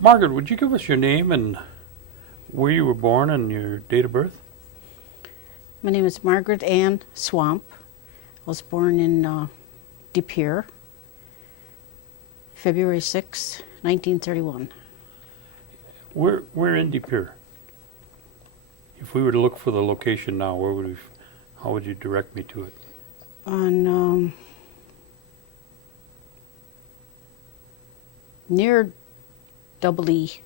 Margaret, would you give us your name and where you were born and your date of birth? My name is Margaret Ann Swamp. I was born in De Pere, February 6, 1931. Where in De Pere? If we were to look for the location now, how would you direct me to it? On near Double E.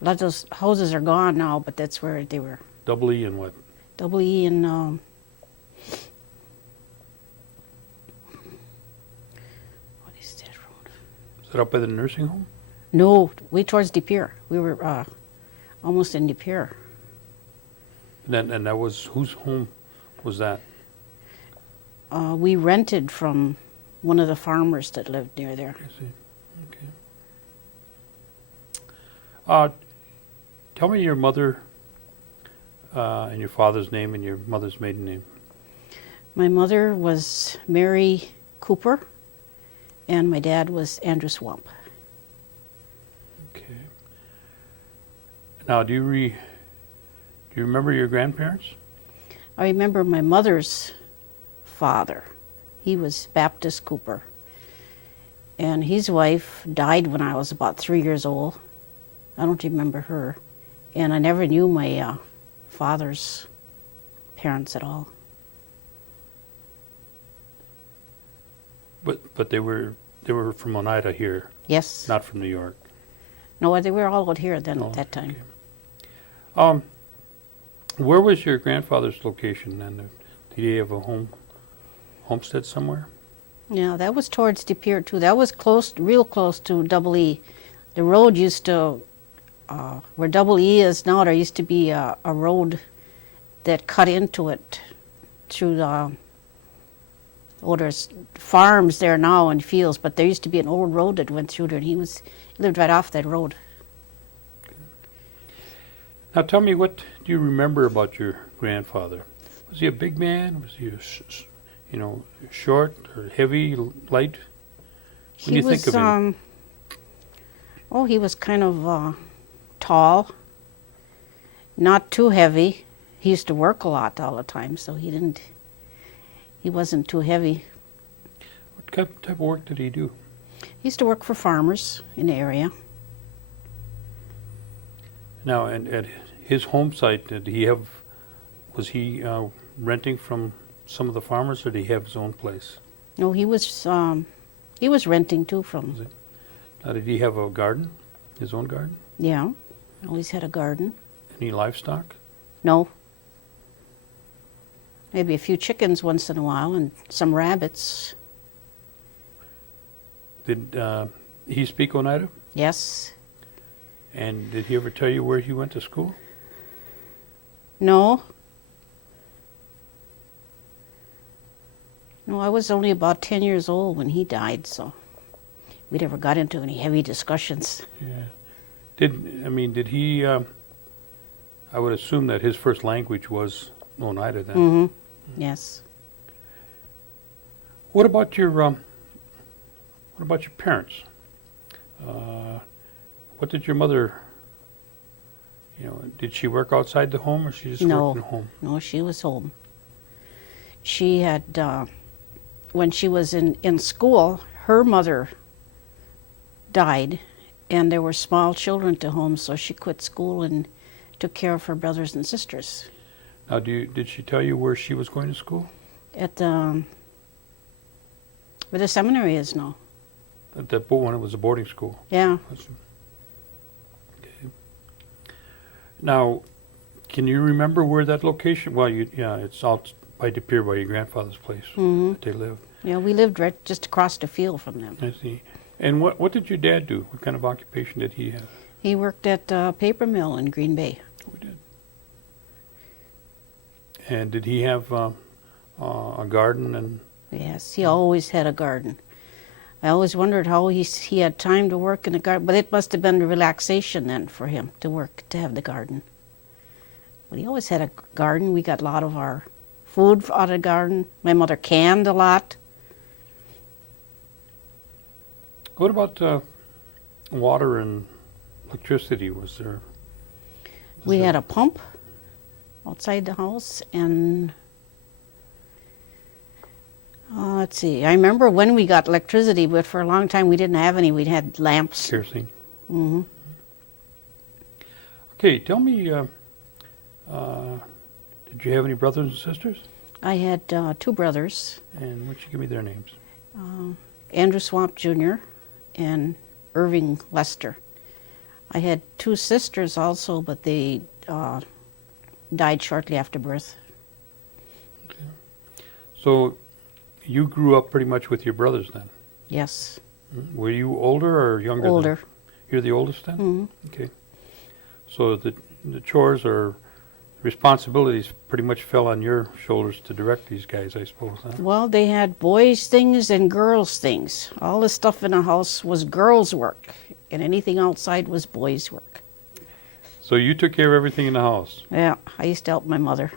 A lot of those houses are gone now, but that's where they were. Double E and what? Double E and what is that road? Is it up by the nursing home? No, way towards De Pere. We were almost in De Pere. And that was, whose home was that? We rented from one of the farmers that lived near there. I see. Okay. Tell me your mother and your father's name and your mother's maiden name. My mother was Mary Cooper, and my dad was Andrew Swamp. Okay. Now, do you remember your grandparents? I remember my mother's father. He was Baptist Cooper, and his wife died when I was about 3 years old. I don't remember her, and I never knew my father's parents at all. But they were from Oneida here, Yes. not from New York. No, they were all out here then at that time. Okay. Where was your grandfather's location then? Did he have a homestead somewhere? Yeah, that was towards De Pere too. That was close, real close to Double E. The road used to, where Double E is now, there used to be a road that cut into it through the, there's farms there now and fields, but there used to be an old road that went through there, and he lived right off that road. Now tell me, what do you remember about your grandfather? Was he a big man? Was he short or heavy, light? When you think of him? He was kind of tall, not too heavy. He used to work a lot all the time, so he wasn't too heavy. What type of work did he do? He used to work for farmers in the area. Now, and at his home site, was he renting from some of the farmers, or did he have his own place? No, he was renting too from. Now, did he have a garden, his own garden? Yeah, always had a garden. Any livestock? No. Maybe a few chickens once in a while and some rabbits. Did he speak Oneida? Yes. And did he ever tell you where he went to school? No. No, I was only about 10 years old when he died, so we never got into any heavy discussions. Yeah. Did he, I would assume that his first language was Oneida then. Mm-hmm. Yes. What about your parents? What did your mother, did she work outside the home, or she just worked in the home? No, she was home. She had, when she was in school, her mother died, and there were small children to home, so she quit school and took care of her brothers and sisters. Now, did she tell you where she was going to school? At where the seminary is now. At that when it was a boarding school? Yeah. Okay. Now, can you remember where that location? Well, it's out by De Pere, by your grandfather's place that they lived. Yeah, we lived right just across the field from them. I see. And what did your dad do? What kind of occupation did he have? He worked at a paper mill in Green Bay. We did. And did he have a garden? And Yes, he always had a garden. I always wondered how he had time to work in the garden, but it must have been a relaxation then for him to work, to have the garden. But he always had a garden. We got a lot of our food out of the garden. My mother canned a lot. what about water and electricity was there? We had a pump outside the house, and let's see. I remember when we got electricity, but for a long time we didn't have any. We had lamps. Kerosene. Hmm. Okay, tell me, did you have any brothers and sisters? I had 2 brothers, And why don't you give me their names? Andrew Swamp Jr. and Irving Lester. I had 2 sisters also, but they died shortly after birth. So you grew up pretty much with your brothers then? Yes, Were you older or younger? older. You're the oldest then? Hmm. Okay. So the chores or responsibilities pretty much fell on your shoulders to direct these guys, I suppose, huh? Well, they had boys' things and girls' things. All the stuff in the house was girls' work, and anything outside was boys' work. So you took care of everything in the house. Yeah, I used to help my mother.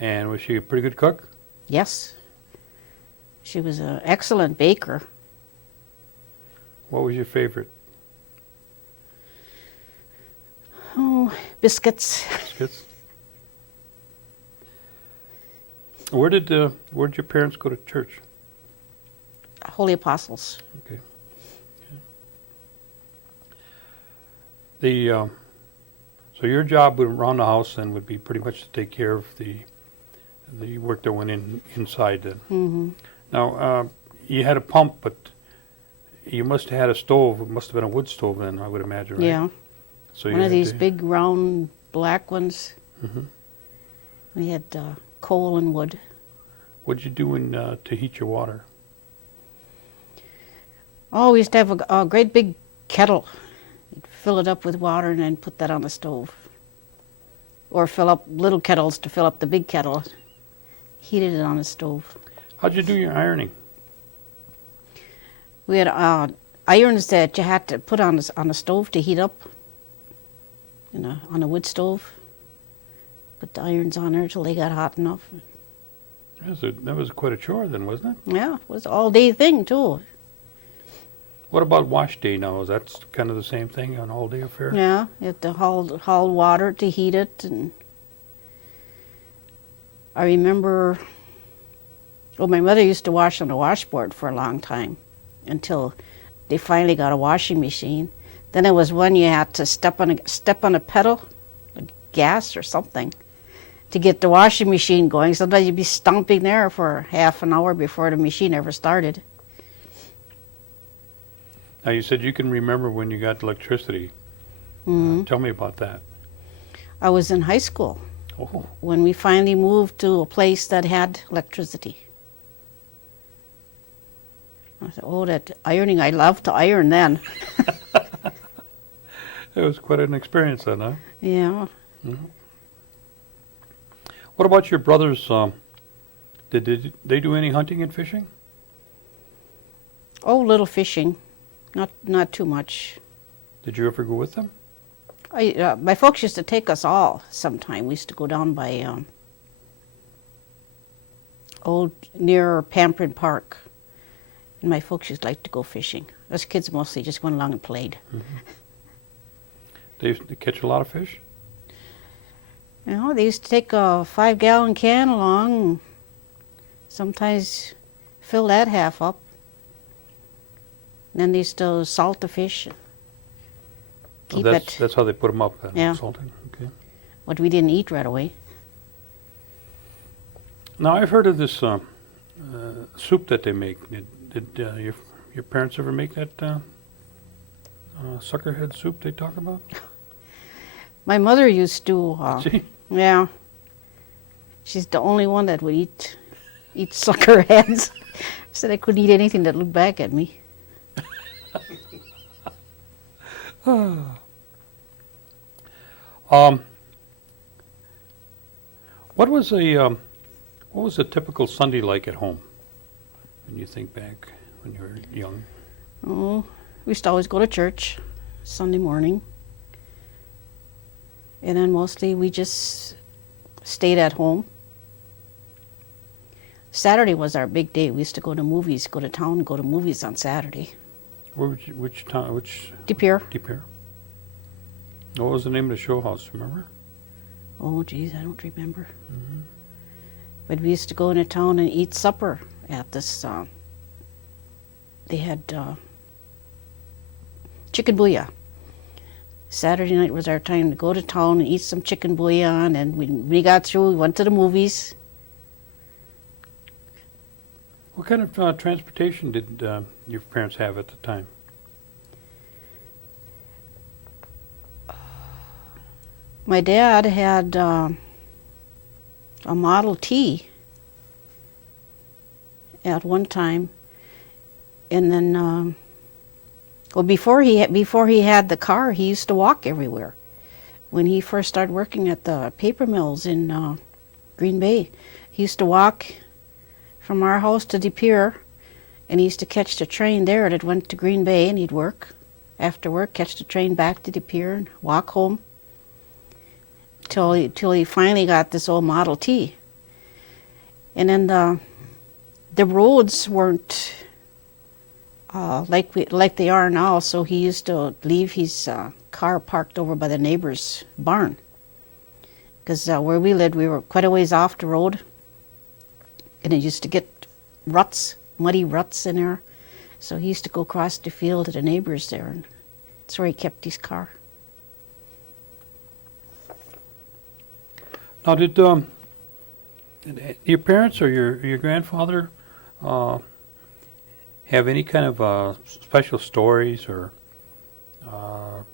And was she a pretty good cook? Yes. She was an excellent baker. What was your favorite? Oh, biscuits. Biscuits? Where did your parents go to church? Holy Apostles. Okay. The so your job around the house then would be pretty much to take care of the work that went inside then. Hmm. Now you had a pump, but you must have had a stove. It must have been a wood stove then, I would imagine, right? Yeah, So one of these big round black ones. Hmm. We had coal and wood. What'd you do to heat your water? Oh, we used to have a great big kettle. You'd fill it up with water and then put that on the stove. Or fill up little kettles to fill up the big kettle. Heated it on the stove. How'd you do your ironing? We had irons that you had to put on the stove to heat up. On a wood stove. Put the irons on there till they got hot enough. That was quite a chore then, wasn't it? Yeah, it was an all-day thing too. What about wash day now? Is that kind of the same thing, an all-day affair? Yeah, you have to haul water to heat it, and I remember. Well, my mother used to wash on the washboard for a long time, until they finally got a washing machine. Then it was when you had to step on a pedal, a gas or something, to get the washing machine going. Sometimes you'd be stomping there for half an hour before the machine ever started. Now you said you can remember when you got electricity. Hmm. Tell me about that. I was in high school Oh, when we finally moved to a place that had electricity. I said, oh, that ironing, I loved to iron then. it was quite an experience then, huh? Yeah. What about your brothers? Did they do any hunting and fishing? Oh, little fishing. Not too much. Did you ever go with them? My folks used to take us all sometime. We used to go down by near Pamprin Park. And my folks used to like to go fishing. Us kids mostly just went along and played. They used to catch a lot of fish? They used to take a 5-gallon can along, and sometimes fill that half up. And then they used to salt the fish. Keep it. That's how they put them up then, Yeah. salting. Okay. What we didn't eat right away. Now I've heard of this soup that they make. Did your parents ever make that suckerhead soup they talk about? My mother used to. See? Yeah. She's the only one that would eat sucker heads. Said I couldn't eat anything that looked back at me. What was a typical Sunday like at home? When you think back when you were young. Oh, we used to always go to church Sunday morning. And then mostly we just stayed at home. Saturday was our big day. We used to go to movies, go to town, go to movies on Saturday. Which town? Which De Pere. De Pere? What was the name of the show house? Remember? Oh, geez, I don't remember. But we used to go into town and eat supper at this. They had chicken bouillon. Saturday night was our time to go to town and eat some chicken bouillon, and when we got through, we went to the movies. What kind of transportation did your parents have at the time? My dad had a Model T at one time, and then well, before he had the car, he used to walk everywhere. When he first started working at the paper mills in Green Bay, he used to walk from our house to De Pere, and he used to catch the train there that went to Green Bay, and he'd work. After work, catch the train back to De Pere and walk home till he finally got this old Model T. And then the roads weren't like they are now, so he used to leave his car parked over by the neighbor's barn. Because where we lived, we were quite a ways off the road, and it used to get ruts, muddy ruts in there. So he used to go across the field to the neighbors there, and that's where he kept his car. Now, did your parents or your grandfather have any kind of special stories or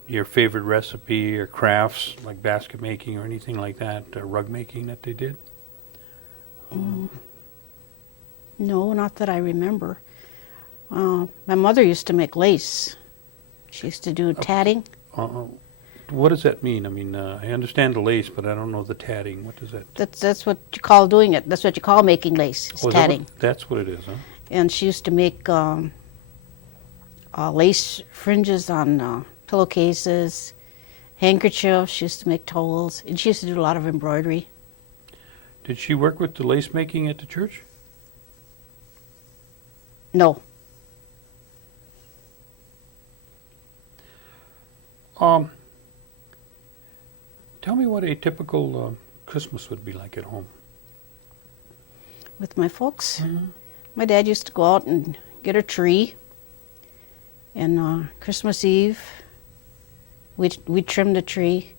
your favorite recipe or crafts like basket making or anything like that, or rug making that they did? No, not that I remember. My mother used to make lace. She used to do tatting. What does that mean? I mean, I understand the lace, but I don't know the tatting. What does that? That's what you call doing it. That's what you call making lace. It's tatting. That's what it is, huh? And she used to make lace fringes on pillowcases, handkerchiefs. She used to make towels, and she used to do a lot of embroidery. Did she work with the lace making at the church? No. Tell me what a typical Christmas would be like at home. With my folks, my dad used to go out and get a tree, and Christmas Eve, we'd trim the tree.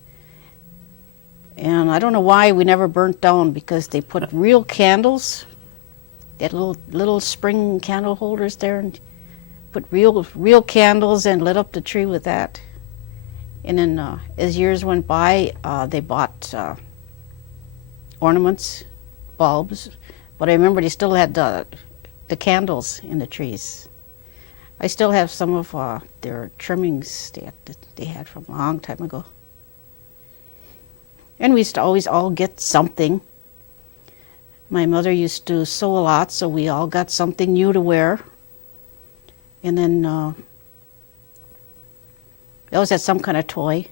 And I don't know why we never burnt down, because they put real candles. They had little spring candle holders there, and put real candles and lit up the tree with that. And then as years went by, they bought ornaments, bulbs, but I remember they still had the candles in the trees. I still have some of their trimmings that they had from a long time ago. And we used to always all get something. My mother used to sew a lot, so we all got something new to wear. And then we always had some kind of toy.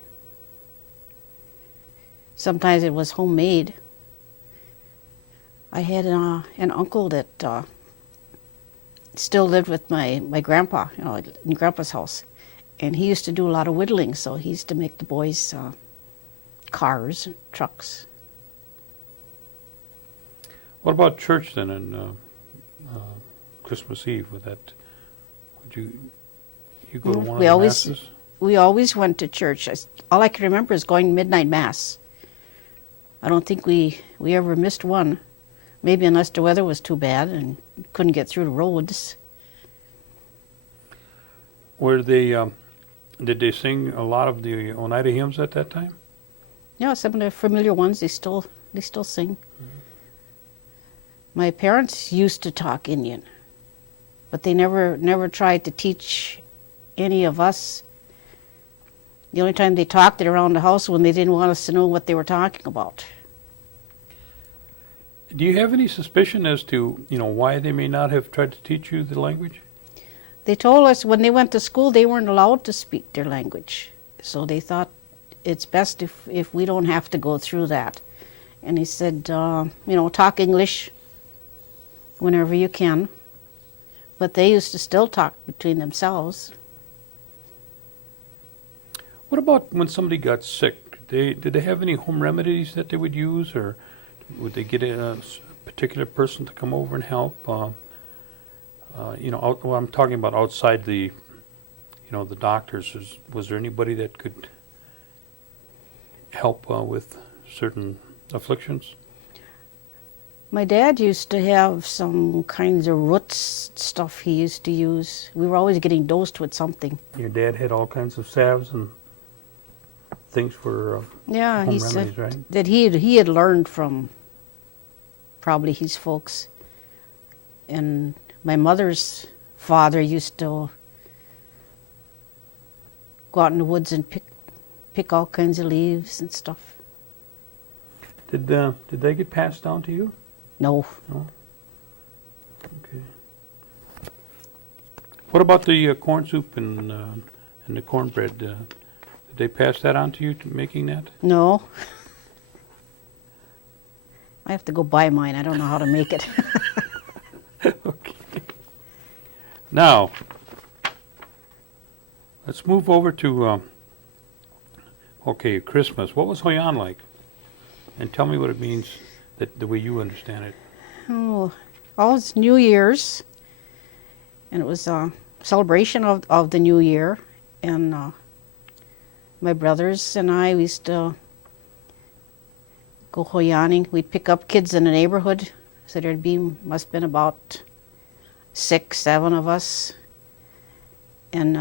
Sometimes it was homemade. I had an uncle that still lived with my grandpa, in Grandpa's house. And he used to do a lot of whittling, so he used to make the boys cars, trucks. What about church then on Christmas Eve? Would you go to one of the masses? We always went to church. All I can remember is going to midnight mass. I don't think we ever missed one. Maybe unless the weather was too bad and couldn't get through the roads. Did they sing a lot of the Oneida hymns at that time? Yeah, some of the familiar ones they still sing. My parents used to talk Indian, but they never tried to teach any of us. The only time they talked it around the house when they didn't want us to know what they were talking about. Do you have any suspicion as to why they may not have tried to teach you the language? They told us when they went to school they weren't allowed to speak their language, so they thought it's best if we don't have to go through that. And he said, talk English whenever you can. But they used to still talk between themselves. What about when somebody got sick? Did they have any home remedies that they would use, or would they get a particular person to come over and help? Well, I'm talking about outside the doctors. Was there anybody that could help with certain afflictions? My dad used to have some kinds of roots stuff he used to use. We were always getting dosed with something. Your dad had all kinds of salves and things for Yeah, home he remedies, said right? that he had learned from probably his folks. And my mother's father used to go out in the woods and pick all kinds of leaves and stuff. Did they get passed down to you? No. No. Okay. What about the corn soup and the cornbread? Did they pass that on to you, to making that? No. I have to go buy mine. I don't know how to make it. Okay. Now, let's move over to Christmas. What was Hoyan like? And tell me what it means, that the way you understand it. Oh, it's New Year's, and it was a celebration of the New Year, and my brothers and I, we used to go Hoyaning. We'd pick up kids in the neighborhood, so must have been about 6, 7 of us, and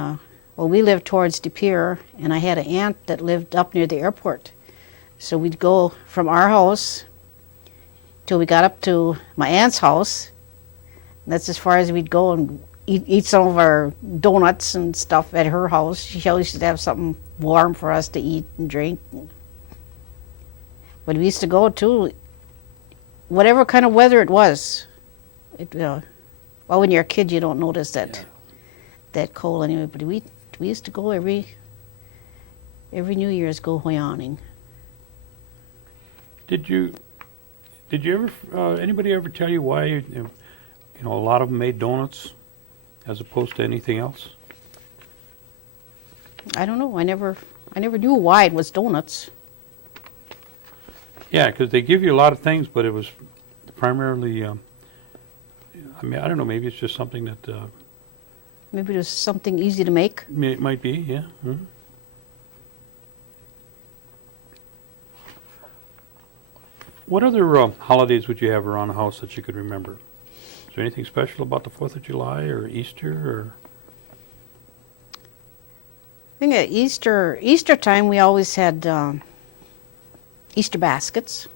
well, we lived towards De Pere, and I had an aunt that lived up near the airport. So we'd go from our house till we got up to my aunt's house. That's as far as we'd go, and eat some of our donuts and stuff at her house. She always used to have something warm for us to eat and drink. But we used to go to whatever kind of weather it was. Well, when you're a kid, you don't notice that cold anyway. But we used to go every New Year's, go Hoyaning. Did you ever anybody ever tell you why a lot of them made donuts as opposed to anything else? I don't know. I never knew why it was donuts. Yeah, because they give you a lot of things, but it was primarily. I don't know. Maybe it's just something that. Maybe it was something easy to make. It might be. Yeah. Mm-hmm. What other holidays would you have around the house that you could remember? Is there anything special about the 4th of July or Easter? Or I think at Easter time we always had Easter baskets.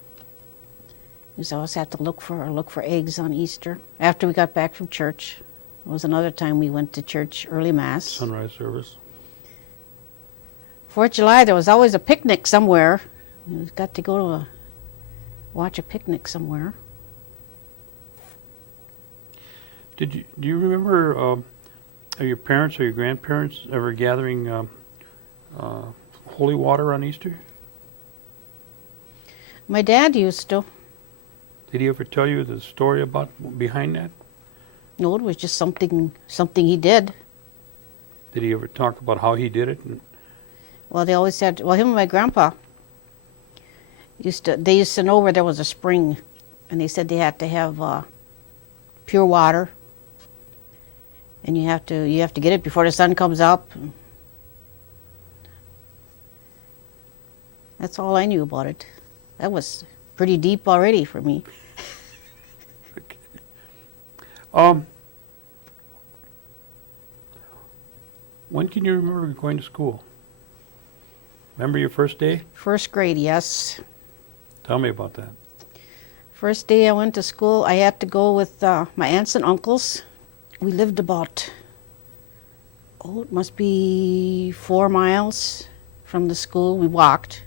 We always had to look for eggs on Easter. After we got back from church, it was another time we went to church early mass. Sunrise service. 4th of July there was always a picnic somewhere. We got to go to watch a picnic somewhere. Do you remember your parents or your grandparents ever gathering holy water on Easter? My dad used to. Did he ever tell you the story behind that? No, it was just something he did. Did he ever talk about how he did it? Well, they always said, him and my grandpa they used to know where there was a spring, and they said they had to have pure water, and you have to get it before the sun comes up. That's all I knew about it. That was pretty deep already for me. Okay. When can you remember going to school? Remember your first day? First grade, yes. Tell me about that. First day I went to school, I had to go with my aunts and uncles. We lived about, it must be 4 miles from the school. We walked.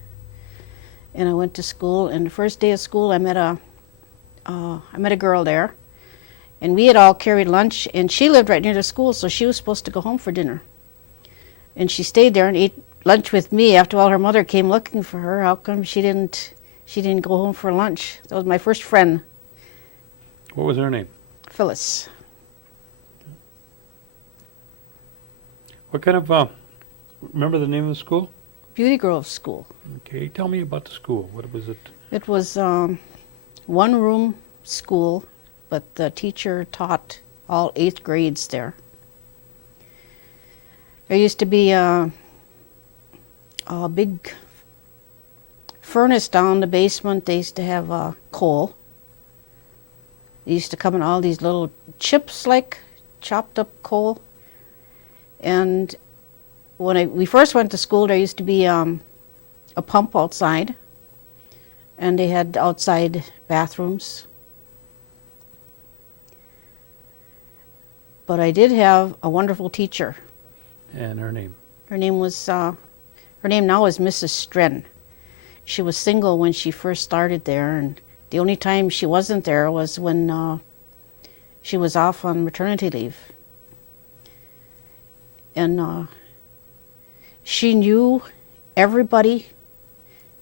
And I went to school, and the first day of school I met a girl there. And we had all carried lunch, and she lived right near the school, so she was supposed to go home for dinner. And she stayed there and ate lunch with me. After all, her mother came looking for her. How come she didn't go home for lunch? That was my first friend. What was her name? Phyllis. What kind of, remember the name of the school? Beauty Grove School. Okay, tell me about the school. What was it? It was one-room school, but the teacher taught all 8th grades there. There used to be a big furnace down in the basement. They used to have coal. They used to come in all these little chips, like chopped up coal. And when we first went to school, there used to be a pump outside, and they had outside bathrooms. But I did have a wonderful teacher. And her name? Her name now is Mrs. Stren. She was single when she first started there, and the only time she wasn't there was when she was off on maternity leave. And she knew everybody,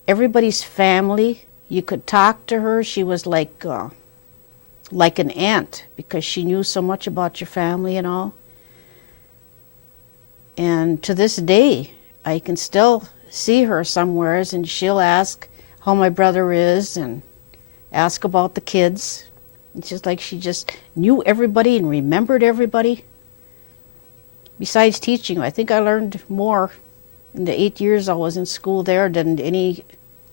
everybody's family. You could talk to her. She was like an aunt, because she knew so much about your family and all. And to this day, I can still see her somewheres, and she'll ask how my brother is and ask about the kids. It's just like she just knew everybody and remembered everybody. Besides teaching, I think I learned more in the 8 years I was in school there than any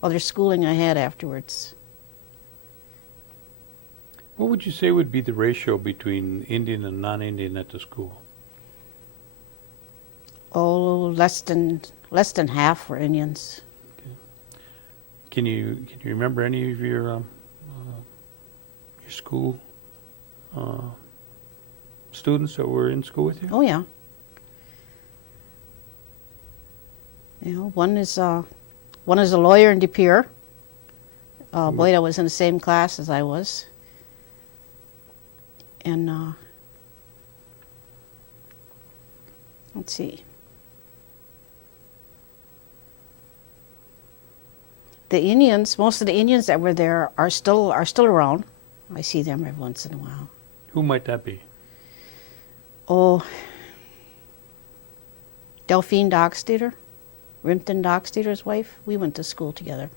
other schooling I had afterwards. What would you say would be the ratio between Indian and non-Indian at the school? Oh, less than half were Indians. Okay. Can you remember any of your school students that were in school with you? Oh yeah. You know, one is a lawyer in De Pere. Boy, that was in the same class as I was. And let's see. The Indians, most of the Indians that were there are still around. I see them every once in a while. Who might that be? Oh, Delphine Doxtater, Rimpton Doxtater's wife. We went to school together.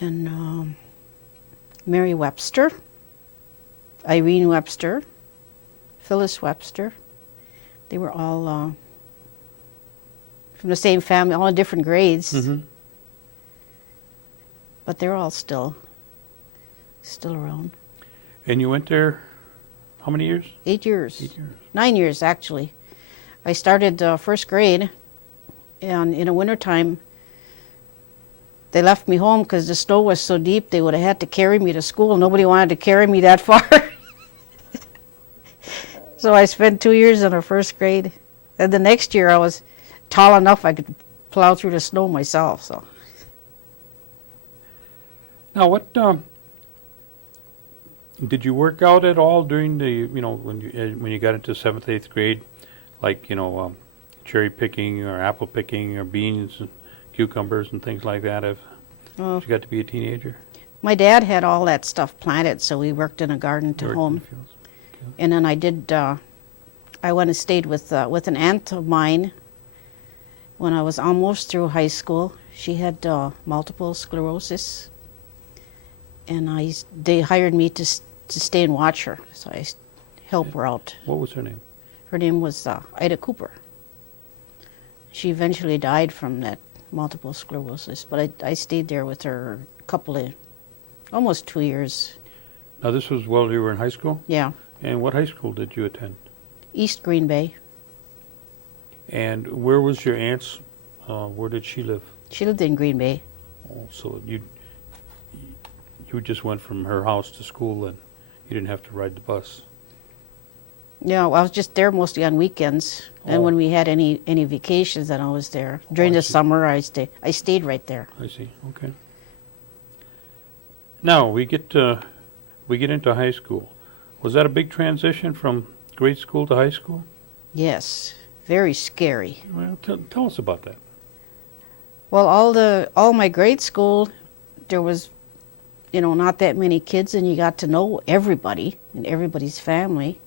And Mary Webster, Irene Webster, Phyllis Webster. They were all from the same family, all in different grades. Mm-hmm. But they're all still around. And you went there how many years? 8 years. 8 years. 9 years, actually. I started first grade, and in the wintertime, they left me home because the snow was so deep they would have had to carry me to school. Nobody wanted to carry me that far. So I spent 2 years in the first grade. And the next year I was tall enough I could plow through the snow myself. So. Now, what did you work out at all during the, when you got into 7th, 8th grade, like, cherry picking or apple picking or beans and cucumbers and things like that as you got to be a teenager? My dad had all that stuff planted, so we worked in a garden to home. Okay. And then I went and stayed with an aunt of mine when I was almost through high school. She had multiple sclerosis, and they hired me to stay and watch her, so I helped her out. What was her name? Her name was Ida Cooper. She eventually died from that multiple sclerosis, but I stayed there with her almost 2 years. Now, this was while you were in high school? Yeah. And what high school did you attend? East Green Bay. And where was your aunt's, where did she live? She lived in Green Bay. Oh, so you just went from her house to school and you didn't have to ride the bus? Yeah, I was just there mostly on weekends, and when we had any vacations, then I was there. During the summer, I stayed right there. I see. Okay. Now we get into high school. Was that a big transition from grade school to high school? Yes, very scary. Well, tell us about that. Well, all my grade school, there was, not that many kids, and you got to know everybody and everybody's family.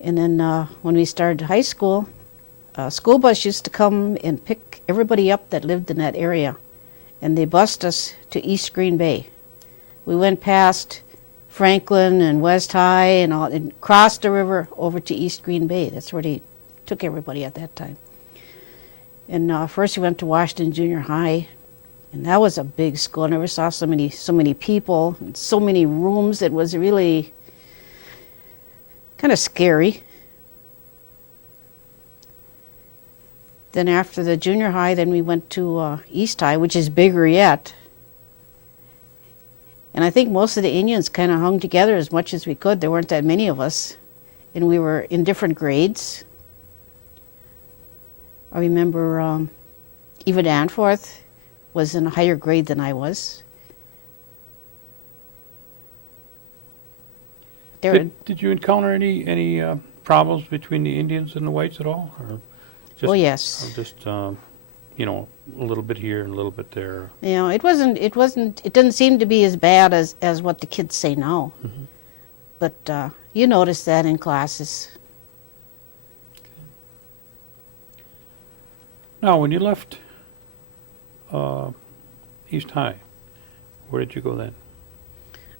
And then when we started high school, a school bus used to come and pick everybody up that lived in that area, and they bused us to East Green Bay. We went past Franklin and West High and all, and crossed the river over to East Green Bay. That's where they took everybody at that time. And first we went to Washington Junior High, and that was a big school. I never saw so many people and so many rooms. It was really kind of scary. Then after the junior high, then we went to East High, which is bigger yet. And I think most of the Indians kind of hung together as much as we could. There weren't that many of us, and we were in different grades. I remember Eva Danforth was in a higher grade than I was. Did you encounter any problems between the Indians and the whites at all? Or just, oh yes. Just you know, a little bit here and a little bit there. You know, it didn't seem to be as bad as what the kids say now. Mm-hmm. But you notice that in classes. Now, when you left East High, where did you go then?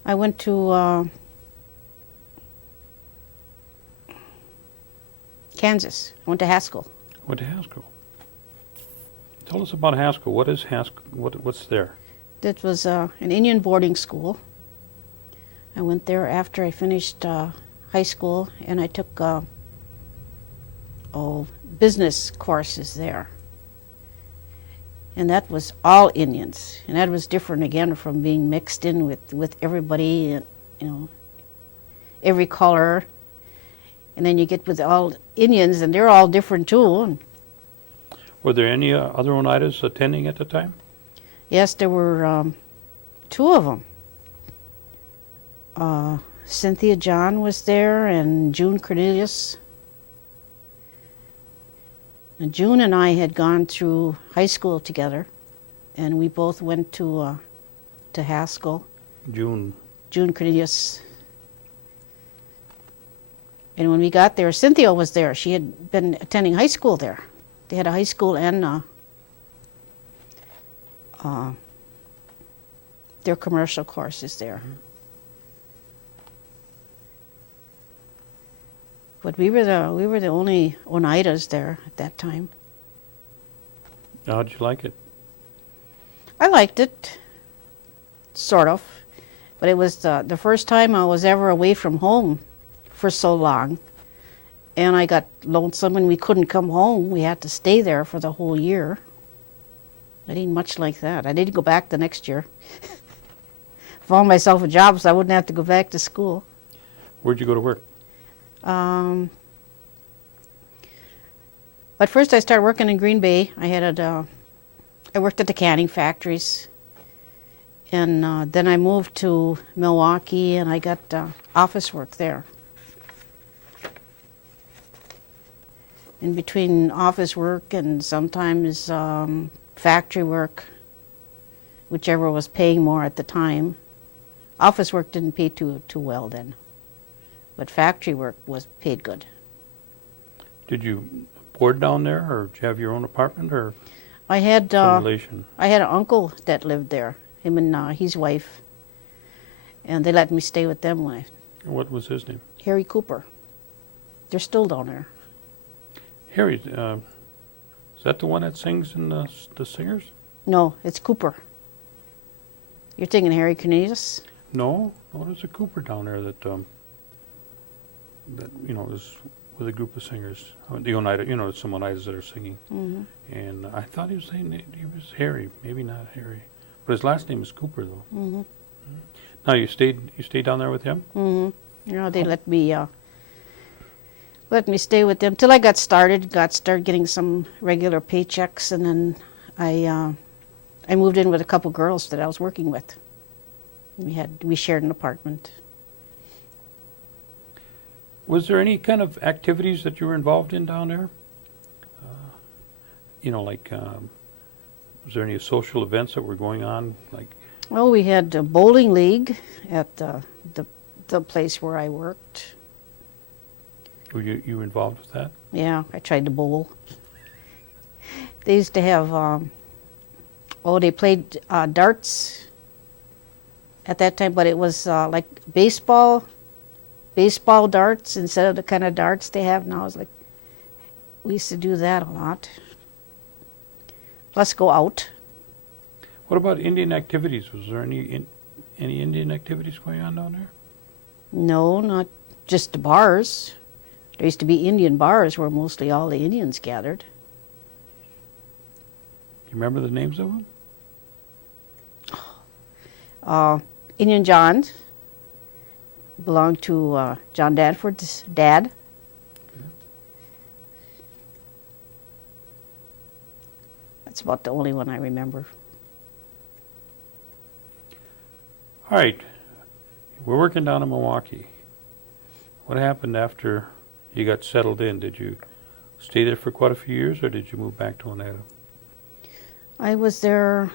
I went to Kansas. I went to Haskell. Went to Haskell. Tell us about Haskell. What is Haskell? What's there? That was an Indian boarding school. I went there after I finished high school, and I took business courses there. And that was all Indians, and that was different again from being mixed in with everybody, and, you know, every color. And then you get with all Indians, and they're all different too. And were there any other Oneidas attending at the time? yes, there were two of them. Cynthia John was there, and June Cornelius. And June and I had gone through high school together, and we both went to Haskell. June Cornelius. And when we got there, Cynthia was there. She had been attending high school there. They had a high school and their commercial courses there. Mm-hmm. But we were the only Oneidas there at that time. How'd you like it? I liked it, sort of, but it was the first time I was ever away from home for so long, and I got lonesome and we couldn't come home. We had to stay there for the whole year. I didn't much like that. I didn't go back the next year. Found myself a job so I wouldn't have to go back to school. Where'd you go to work? But first I started working in Green Bay. I worked at the canning factories, and then I moved to Milwaukee, and I got office work there. In between office work and sometimes factory work, whichever was paying more at the time. Office work didn't pay too well then, but factory work was paid good. Did you board down there, or did you have your own apartment, or I had some relation? I had an uncle that lived there, him and his wife, and they let me stay with them. What was his name? Harry Cooper. They're still down there. Harry, is that the one that sings in the Singers? No, it's Cooper. You're thinking Harry Cornelius? No, there's a Cooper down there that you know is with a group of singers. The Oneida, you know, some Oneidas that are singing. Mm-hmm. And I thought he was saying he was Harry, maybe not Harry, but his last name is Cooper though. Mm-hmm. Now you stayed down there with him? Mm-hmm. You know, they let me stay with them till I got started getting some regular paychecks, and then I moved in with a couple girls that I was working with. We shared an apartment. Was there any kind of activities that you were involved in down there? You know, like, was there any social events that were going on? Like, well, we had a bowling league at the place where I worked. Were you involved with that? Yeah, I tried to bowl. They used to have, they played darts at that time, but it was like baseball darts instead of the kind of darts they have now. It's like, we used to do that a lot. Plus go out. What about Indian activities? Was there any Indian activities going on down there? No, not just the bars. There used to be Indian bars where mostly all the Indians gathered. You remember the names of them? Indian John belonged to John Danford's dad. That's about the only one I remember. All right. We're working down in Milwaukee. What happened after you got settled in? Did you stay there for quite a few years, or did you move back to Oneida? I was there.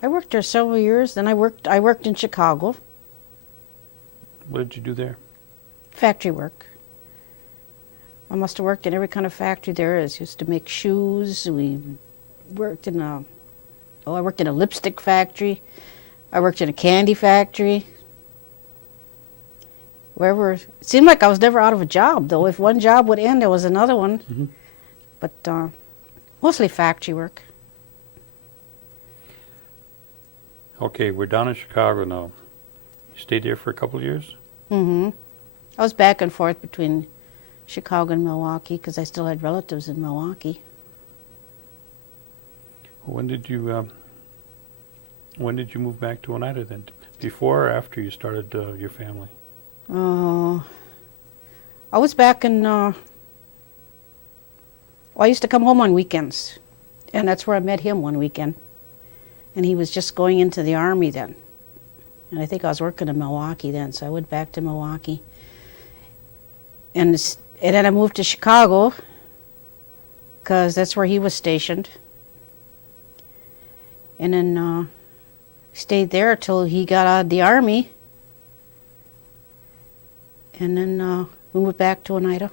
I worked there several years. Then I worked in Chicago. What did you do there? Factory work. I must have worked in every kind of factory there is. Used to make shoes. We worked in I worked in a lipstick factory. I worked in a candy factory. Wherever. It seemed like I was never out of a job, though. If one job would end, there was another one. Mm-hmm. But mostly factory work. Okay, we're down in Chicago now. You stayed there for a couple of years? Mm-hmm. I was back and forth between Chicago and Milwaukee because I still had relatives in Milwaukee. When did you move back to Oneida then? Before or after you started your family? I was back in. I used to come home on weekends, and that's where I met him one weekend. And he was just going into the Army then. And I think I was working in Milwaukee then, so I went back to Milwaukee. And then I moved to Chicago, because that's where he was stationed. And then stayed there till he got out of the Army. And then we moved back to Oneida.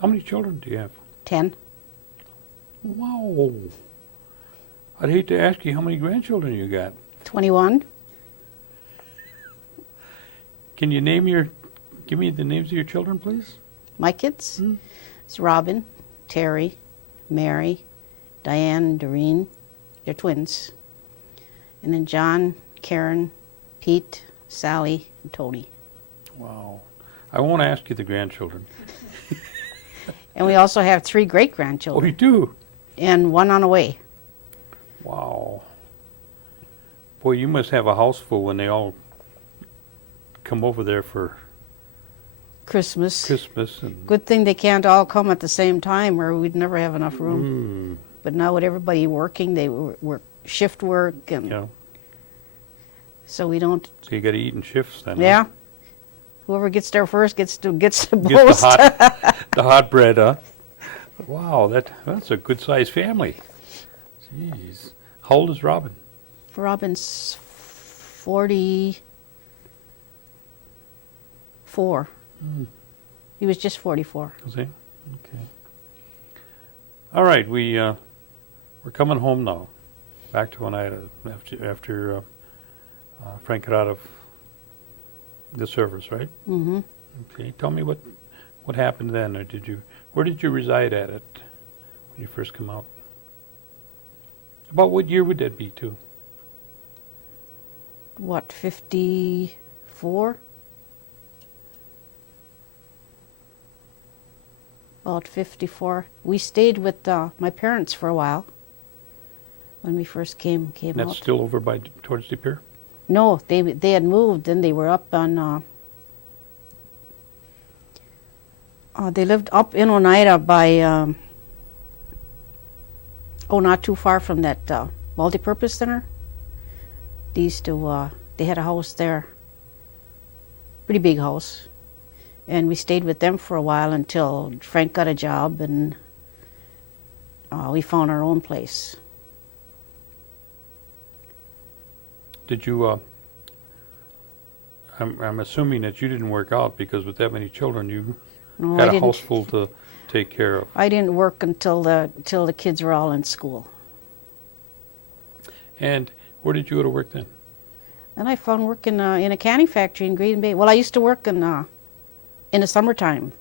How many children do you have? 10. Wow. I'd hate to ask you how many grandchildren you got. 21. Can you give me the names of your children, please? My kids? It's Robin, Terry, Mary, Diane, and Doreen. They're twins. And then John, Karen, Pete, Sally, and Tony. Wow. I won't ask you the grandchildren. And we also have 3 Oh, great-grandchildren. you do? And one on the way. Wow. Boy, you must have a house full when they all come over there for Christmas. and Good thing they can't all come at the same time or we'd never have enough room. But now with everybody working, they work shift work, and yeah. so we don't. So you got to eat in shifts then. Yeah. Huh? Whoever gets there first gets the Get most. the hot bread, huh? Wow, that's a good sized family. Jeez. How old is Robin? Robin's 44. He was just 44. Is he? Okay. All right, we're coming home now, back to Oneida after Frank got out of the service, right? Mm-hmm. Okay. Tell me what happened then, or where did you reside at it when you first come out? About what year would that be, too? What, 54? About 54. We stayed with my parents for a while when we first came And that's out. still over towards De Pere? No, they had moved, and they were up on. They lived up in Oneida by. Not too far from that multi-purpose center. They used to. They had a house there. Pretty big house, and we stayed with them for a while until Frank got a job, and we found our own place. Did you? I'm assuming that you didn't work out because with that many children, you No, had I a house didn't. full to take care of. I didn't work until the kids were all in school. And where did you go to work then? Then I found work in a canning factory in Green Bay. Well, I used to work in the summertime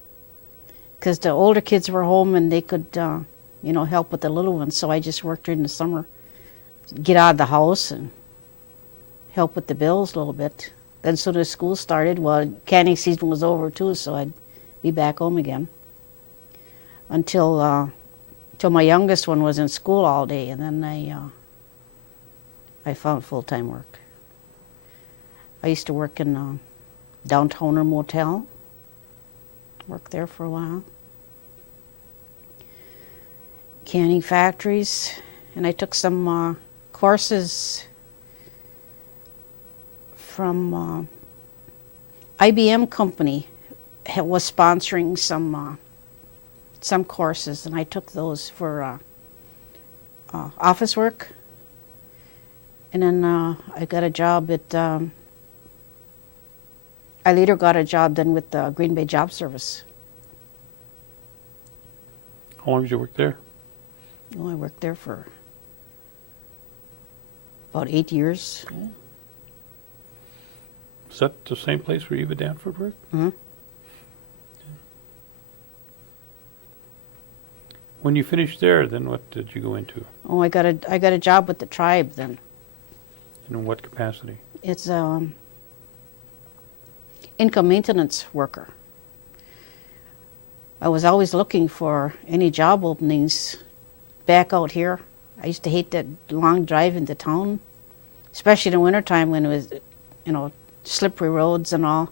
because the older kids were home and they could, help with the little ones. So I just worked during the summer, get out of the house and help with the bills a little bit. Then as soon as school started, well, canning season was over too, so I'd be back home again until my youngest one was in school all day, and then I found full-time work. I used to work in a downtowner motel. Worked there for a while. Canning factories, and I took some courses from IBM company was sponsoring some courses, and I took those for office work. And then I got a job at. I later got a job then with the Green Bay Job Service. How long did you work there? Oh, I worked there for about 8 years. Is that the same place where Eva Danford worked? Mm-hmm. When you finished there, then what did you go into? Oh, I got a job with the tribe then. And in what capacity? It's income maintenance worker. I was always looking for any job openings back out here. I used to hate that long drive into town, especially in the wintertime when it was, slippery roads and all.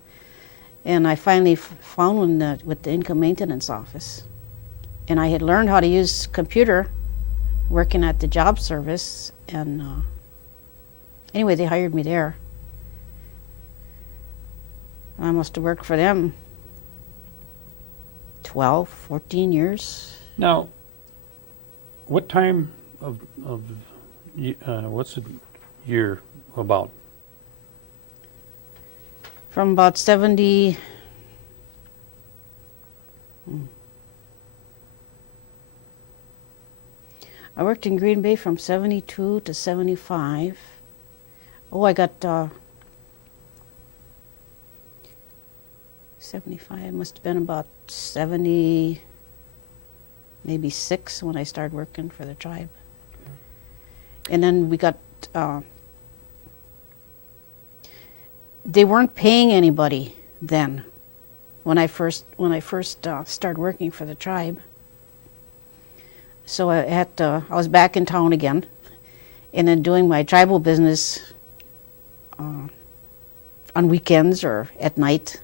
And I finally found one with the income maintenance office. And I had learned how to use computer working at the job service. And anyway, they hired me there. I must have worked for them 12, 14 years. Now, what time of what's the year about? From about 70. I worked in Green Bay from 72 to 75. Oh, I got 75. It must have been about 70, maybe 6 when I started working for the tribe. And then we got. They weren't paying anybody then. When I first started working for the tribe. So I was back in town again, and then doing my tribal business on weekends or at night.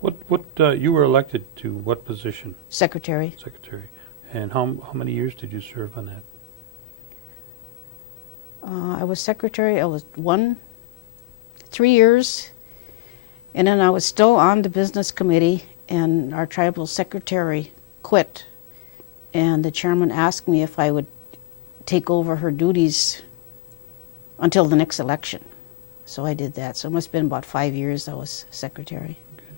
What you were elected to what position? Secretary. Secretary. And how many years did you serve on that? I was secretary. I was 3 years, and then I was still on the business committee, and our tribal secretary quit, and the chairman asked me if I would take over her duties until the next election. So I did that. So it must have been about 5 years I was secretary. Okay.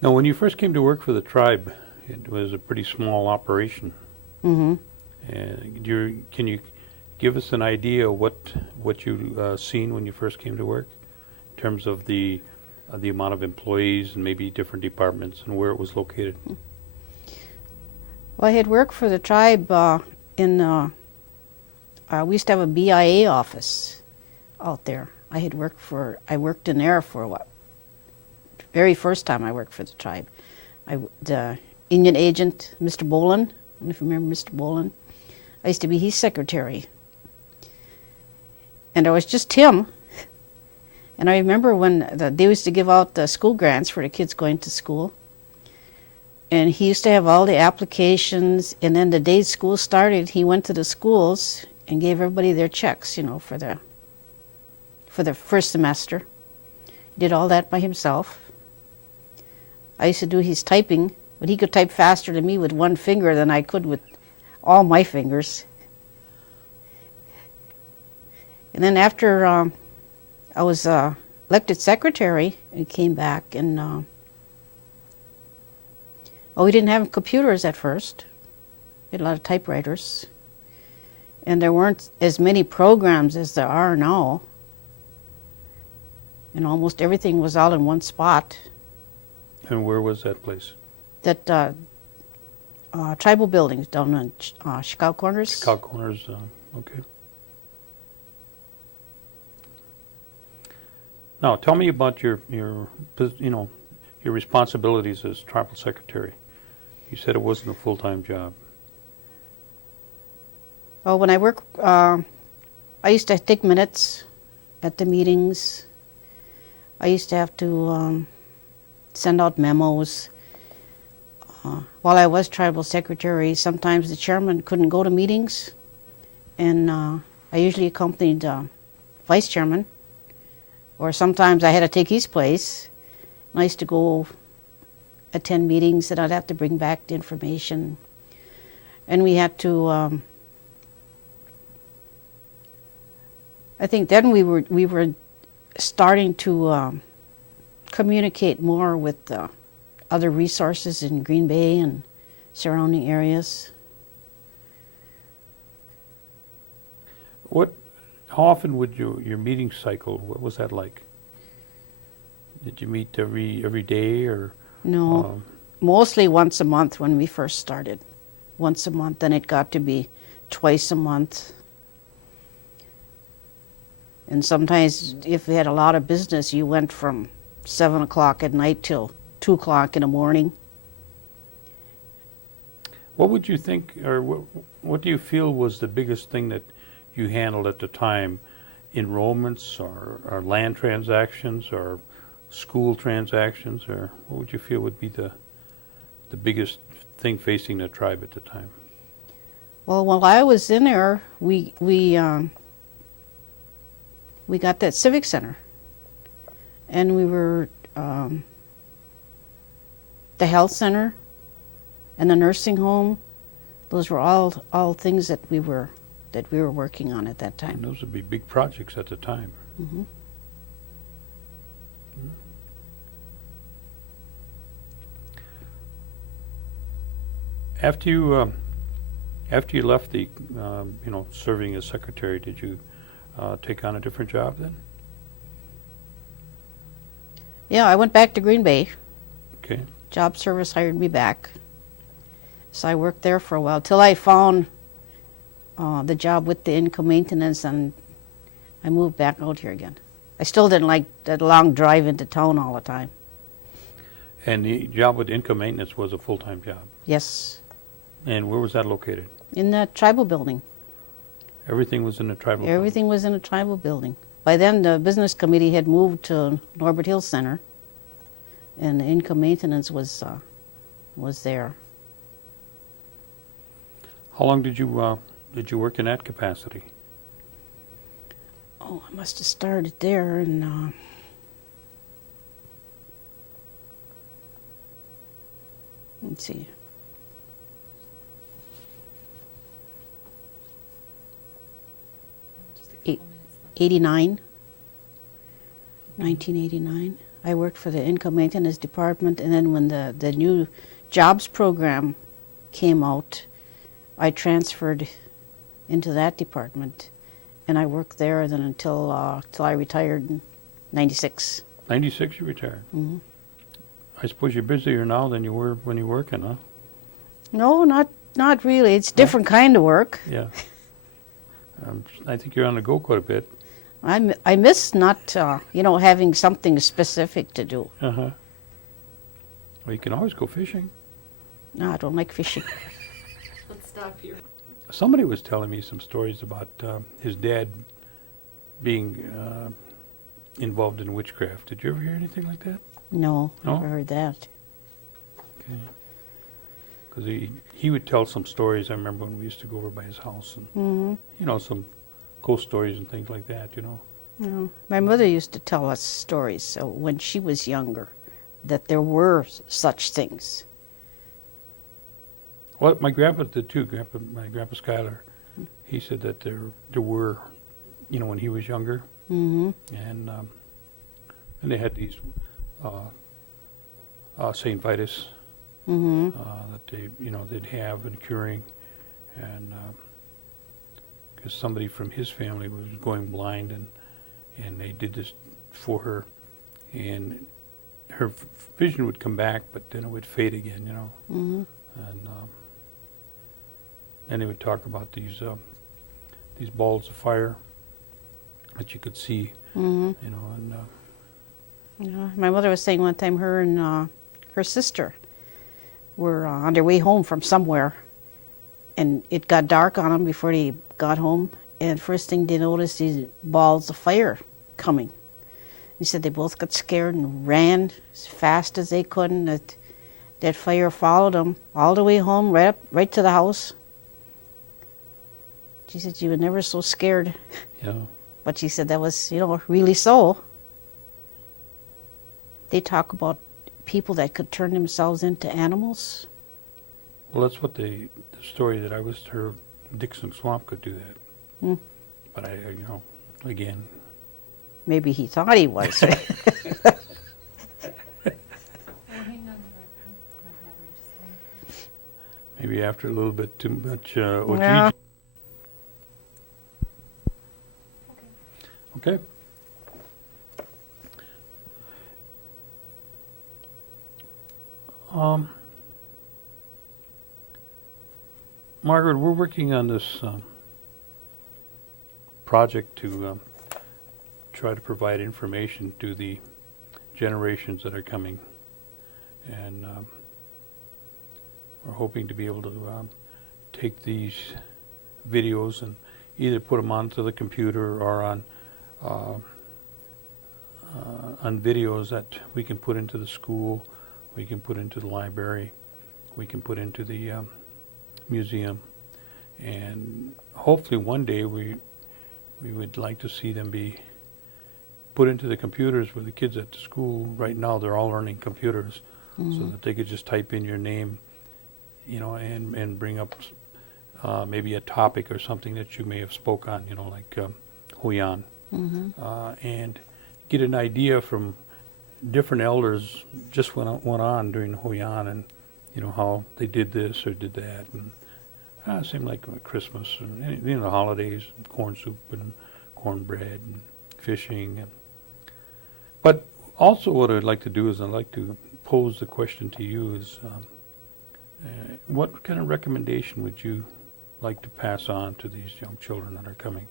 Now, when you first came to work for the tribe, it was a pretty small operation. Mm-hmm. And can you give us an idea of what you seen when you first came to work, in terms of the amount of employees and maybe different departments and where it was located? Well, I had worked for the tribe we used to have a BIA office out there. I worked in there for what? Very first time I worked for the tribe. The Indian agent, Mr. Bolin, I don't know if you remember Mr. Bolin. I used to be his secretary. And there was just him. And I remember when they used to give out the school grants for the kids going to school. And he used to have all the applications, and then the day school started, he went to the schools and gave everybody their checks, for the first semester. He did all that by himself. I used to do his typing, but he could type faster than me with one finger than I could with all my fingers. And then after I was elected secretary, and came back and well, we didn't have computers at first. We had a lot of typewriters. And there weren't as many programs as there are now. And almost everything was all in one spot. And where was that place? That tribal buildings down in Chicago Corners. Chicago Corners, okay. Now, tell me about your responsibilities as tribal secretary. You said it wasn't a full-time job. Well, when I work, I used to take minutes at the meetings. I used to have to send out memos. While I was tribal secretary, sometimes the chairman couldn't go to meetings, and I usually accompanied the vice chairman, or sometimes I had to take his place. And I used to go attend meetings, and I'd have to bring back the information. And we had to, I think then we were starting to communicate more with other resources in Green Bay and surrounding areas. How often would your meeting cycle, what was that like? Did you meet every day or? No, mostly once a month when we first started. Once a month, then it got to be twice a month. And sometimes if we had a lot of business, you went from 7 o'clock at night till 2 o'clock in the morning. What would you think, or what do you feel was the biggest thing that you handled at the time? Enrollments or land transactions or school transactions, or what would you feel would be the biggest thing facing the tribe at the time? Well, while I was in there, we got that civic center, and we were the health center and the nursing home. Those were all things that we were working on at that time. And those would be big projects at the time. Mm-hmm. After you left the serving as secretary, did you take on a different job then? Yeah, I went back to Green Bay. Okay. Job Service hired me back. So I worked there for a while till I found the job with the income maintenance, and I moved back out here again. I still didn't like that long drive into town all the time. And the job with income maintenance was a full-time job? Yes. And where was that located? In the tribal building. Everything was in the tribal building? Everything was in a tribal building. By then, the business committee had moved to Norbert Hill Center, and the income maintenance was there. How long did you work in that capacity? Oh, I must have started there in let's see. Just a couple minutes left. 89, 1989. I worked for the income maintenance department, and then when the new jobs program came out, I transferred into that department, and I worked there then until I retired in 96. 96 you retired? Mm-hmm. I suppose you're busier now than you were when you were working, huh? No, not really. It's different kind of work. Yeah. I think you're on the go quite a bit. I miss not having something specific to do. Uh-huh. Well, you can always go fishing. No, I don't like fishing. Let's stop here. Somebody was telling me some stories about his dad being involved in witchcraft. Did you ever hear anything like that? No, No? never heard that. Okay. Because he would tell some stories. I remember when we used to go over by his house, and Mm-hmm. some ghost stories and things like that. No. My mother used to tell us stories when she was younger, that there were such things. Well, my grandpa did too. My grandpa Schuyler, he said that there were, when he was younger, Mm-hmm. and they had these St. Vitus Mm-hmm. that they'd have in curing, and because somebody from his family was going blind, and they did this for her, and her vision would come back, but then it would fade again, Mm-hmm. and then they would talk about these balls of fire that you could see, Mm-hmm. and Yeah. My mother was saying one time her and her sister were on their way home from somewhere, and it got dark on them before they got home, and first thing they noticed these balls of fire coming. He said they both got scared and ran as fast as they could, and that fire followed them all the way home, right to the house. She said she was never so scared, but she said that was, really so. They talk about people that could turn themselves into animals. well, that's what the story that I was heard, Dixon Swamp could do that. Hmm. But again, Maybe he thought he was. Oh, hang on. My battery just went. maybe after a little bit too much OG. Yeah. Okay. Margaret, we're working on this project to try to provide information to the generations that are coming, and we're hoping to be able to take these videos and either put them onto the computer or on videos that we can put into the school, we can put into the library, we can put into the museum, and hopefully one day we would like to see them be put into the computers with the kids at the school. Right now they're all learning computers, so that they could just type in your name, and bring up maybe a topic or something that you may have spoke on, like Huyan, and get an idea from different elders just went on during Huyan, and how they did this or did that, and seemed like Christmas and the holidays, and corn soup and cornbread and fishing, but also what I'd like to do is I'd like to pose the question to you is what kind of recommendation would you like to pass on to these young children that are coming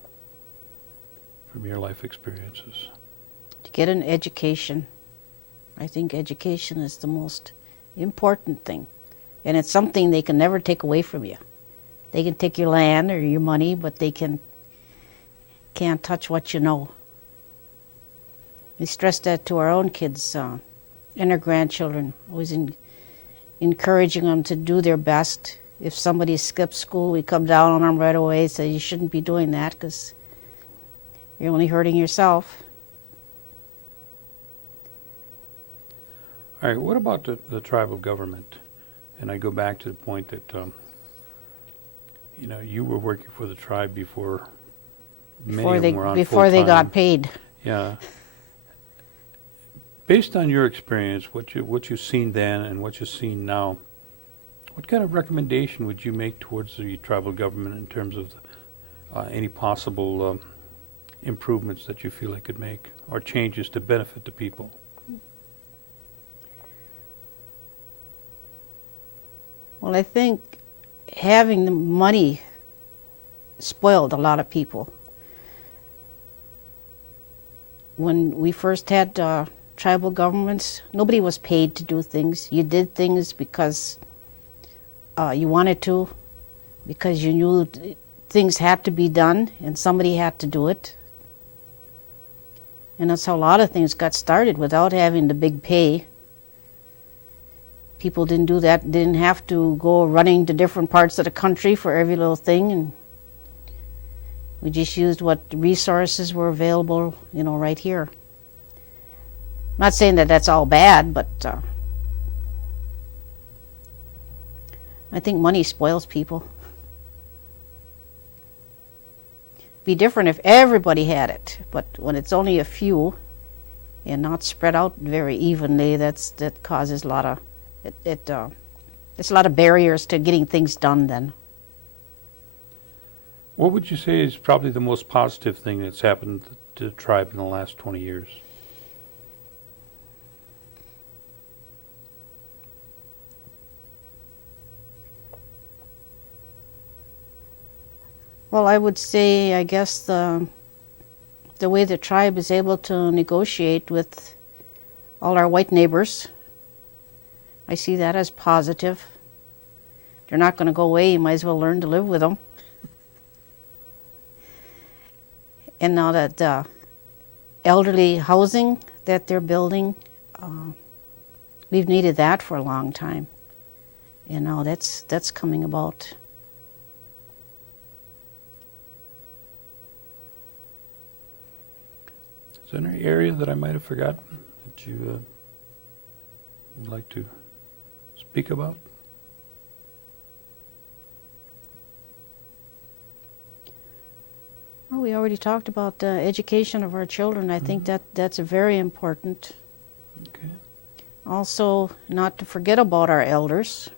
from your life experiences? To get an education. I think education is the most important thing. And it's something they can never take away from you. They can take your land or your money, but they can't touch what you know. We stress that to our own kids and our grandchildren, always encouraging them to do their best. If somebody skips school, we come down on them right away and say, you shouldn't be doing that because you're only hurting yourself. All right, what about the tribal government? And I go back to the point that, you were working for the tribe before many of them were on Before they full-time. got paid. Yeah. Based on your experience, what you've seen then and what you've seen now, what kind of recommendation would you make towards the tribal government in terms of any possible improvements that you feel they could make or changes to benefit the people? Well, I think having the money spoiled a lot of people. When we first had tribal governments, nobody was paid to do things. You did things because you wanted to, because you knew things had to be done and somebody had to do it. And that's how a lot of things got started without having the big pay. People didn't do that, didn't have to go running to different parts of the country for every little thing, and we just used what resources were available, right here. I'm not saying that that's all bad, but I think money spoils people. Be different if everybody had it, but when it's only a few, and not spread out very evenly. That causes a lot of it's a lot of barriers to getting things done then. What would you say is probably the most positive thing that's happened to the tribe in the last 20 years? Well, I would say, I guess the way the tribe is able to negotiate with all our white neighbors, I see that as positive. They're not going to go away. You might as well learn to live with them. And now that the elderly housing that they're building, we've needed that for a long time. You know, that's coming about. Is there any area that I might have forgotten that you would like to speak about? Well, we already talked about the education of our children. I think that's very important. Okay. Also, not to forget about our elders,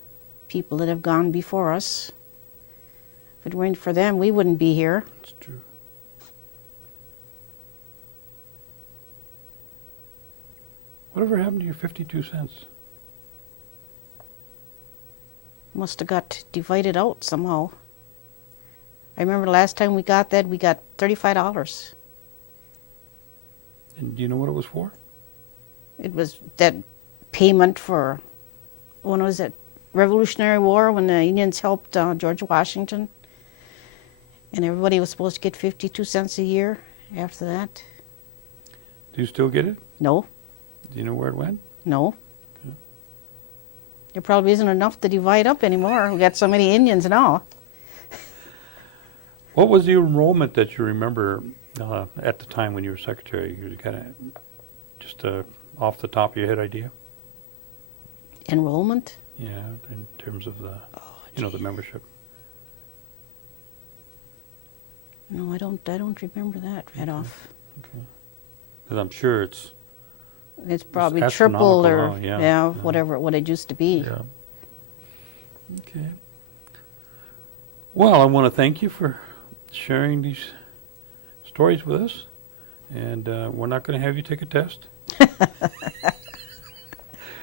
people that have gone before us. If it weren't for them, we wouldn't be here. That's true. Whatever happened to your 52 cents? Must have got divided out somehow. I remember the last time we got that, we got $35. And do you know what it was for? It was that payment for, when was it, Revolutionary War, when the Indians helped George Washington. And everybody was supposed to get 52 cents a year after that. Do you still get it? No, Do you know where it went? no. Okay. There probably isn't enough to divide up anymore. We got so many Indians now. What was the enrollment that you remember at the time when you were secretary? You kind of just off the top of your head idea? Enrollment? Yeah, in terms of the, the membership. No, I don't remember that right off. Okay. Because I'm sure it's It's probably astronomical triple or now, yeah. whatever what it used to be. Yeah. Okay. Well, I want to thank you for sharing these stories with us, and we're not going to have you take a test.